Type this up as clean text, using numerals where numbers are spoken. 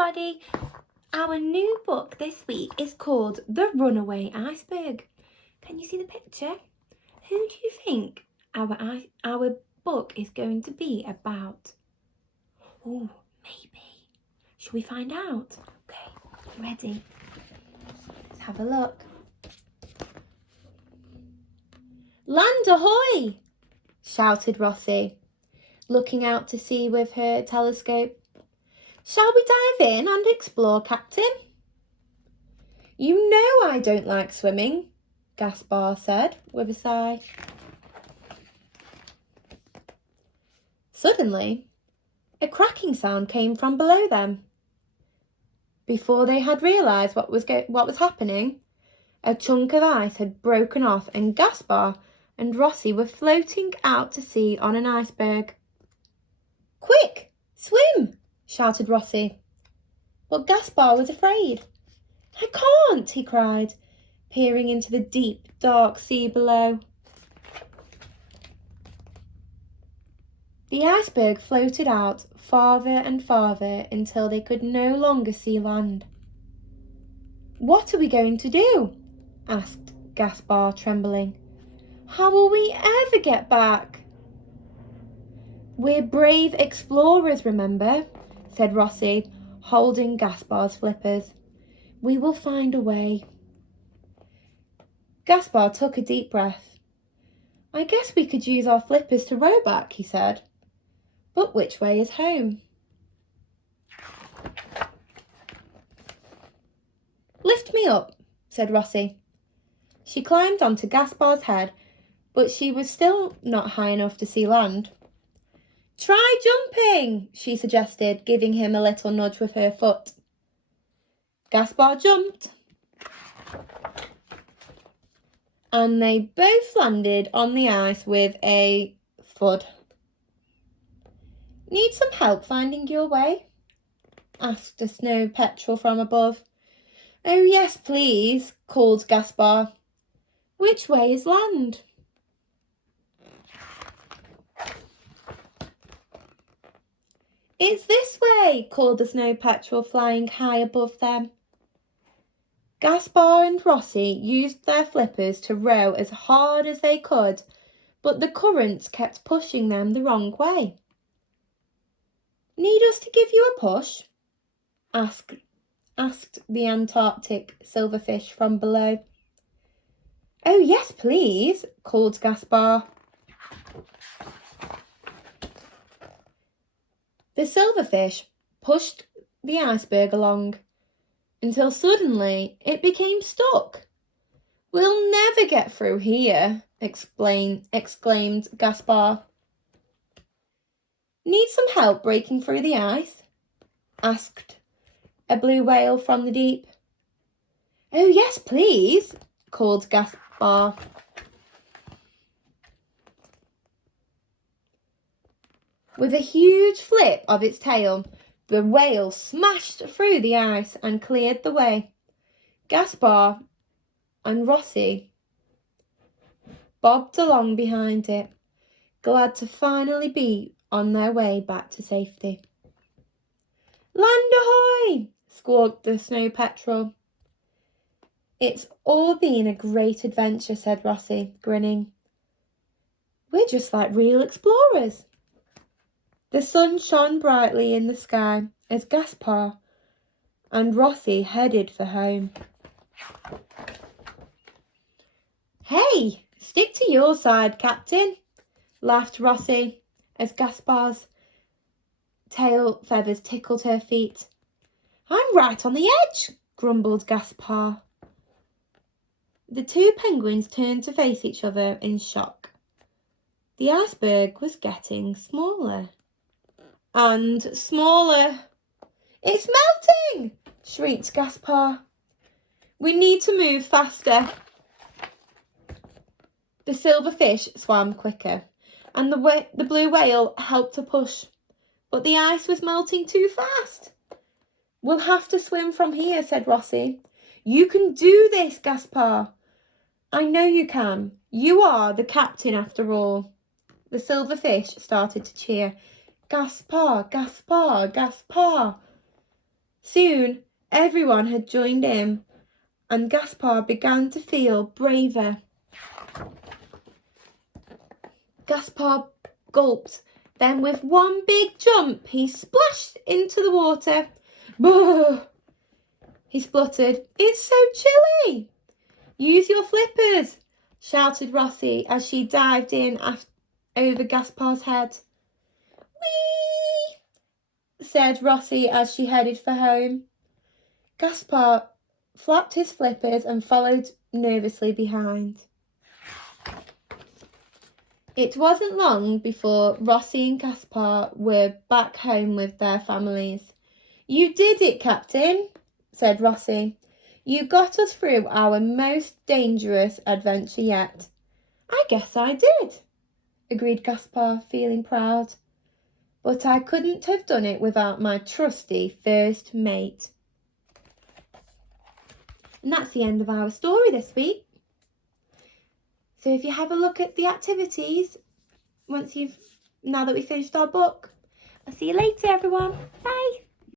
everybody! Our new book this week is called The Runaway Iceberg. Can you see the picture? Who do you think our book is going to be about? Oh, maybe. Shall we find out? Okay, you ready? Let's have a look. Land ahoy! Shouted Rossi, looking out to sea with her telescope. Shall we dive in and explore, Captain? You know I don't like swimming, Gaspar said with a sigh. Suddenly, a cracking sound came from below them. Before they had realised what was happening, a chunk of ice had broken off and Gaspar and Rossi were floating out to sea on an iceberg. Quick, swim! Shouted Rossi. But Gaspar was afraid. I can't, he cried, peering into the deep, dark sea below. The iceberg floated out farther and farther until they could no longer see land. What are we going to do? Asked Gaspar, trembling. How will we ever get back? We're brave explorers, remember? Said Rossi, holding Gaspar's flippers. We will find a way. Gaspar took a deep breath. I guess we could use our flippers to row back, he said. But which way is home? Lift me up, said Rossi. She climbed onto Gaspar's head, but she was still not high enough to see land. Try jumping, she suggested, giving him a little nudge with her foot. Gaspar jumped, and they both landed on the ice with a thud. Need some help finding your way? Asked a snow petrel from above. Oh yes, please, called Gaspar. Which way is land? It's this way, called the snow petrel, flying high above them. Gaspar and Rossi used their flippers to row as hard as they could, but the currents kept pushing them the wrong way. Need us to give you a push? Asked the Antarctic silverfish from below. Oh yes, please, called Gaspar. The silverfish pushed the iceberg along until suddenly it became stuck. We'll never get through here, exclaimed Gaspar. Need some help breaking through the ice? Asked a blue whale from the deep. Oh yes, please, called Gaspar. With a huge flip of its tail, the whale smashed through the ice and cleared the way. Gaspar and Rossi bobbed along behind it, glad to finally be on their way back to safety. Land ahoy! Squawked the snow petrel. It's all been a great adventure, said Rossi, grinning. We're just like real explorers. The sun shone brightly in the sky as Gaspar and Rossi headed for home. Hey, stick to your side, Captain, laughed Rossi as Gaspar's tail feathers tickled her feet. I'm right on the edge, grumbled Gaspar. The two penguins turned to face each other in shock. The iceberg was getting smaller and smaller. It's melting, shrieked Gaspar. We need to move faster. The silverfish swam quicker, and the blue whale helped to push, but the ice was melting too fast. We'll have to swim from here, said Rossi. You can do this, Gaspar. I know you can. You are the captain after all. The silverfish started to cheer. Gaspar, Gaspar, Gaspar. Soon, everyone had joined in, and Gaspar began to feel braver. Gaspar gulped. Then with one big jump, he splashed into the water. Boo! He spluttered. It's so chilly. Use your flippers, shouted Rossi as she dived in over Gaspar's head. Whee! Said Rossi as she headed for home. Gaspar flapped his flippers and followed nervously behind. It wasn't long before Rossi and Gaspar were back home with their families. You did it, Captain, said Rossi. You got us through our most dangerous adventure yet. I guess I did, agreed Gaspar, feeling proud. But I couldn't have done it without my trusty first mate. And that's the end of our story this week. So if you have a look at the activities, now that we've finished our book, I'll see you later, everyone. Bye.